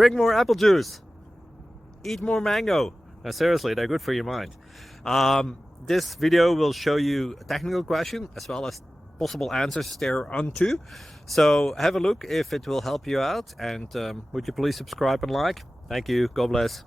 Drink more apple juice. Eat more mango. No, seriously, they're good for your mind. This video will show you a technical question as well as possible answers thereunto. So have a look if it will help you out, and would you please subscribe and like? Thank you. God bless.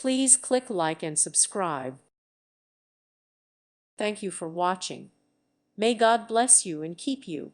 Please click like and subscribe. Thank you for watching. May God bless you and keep you.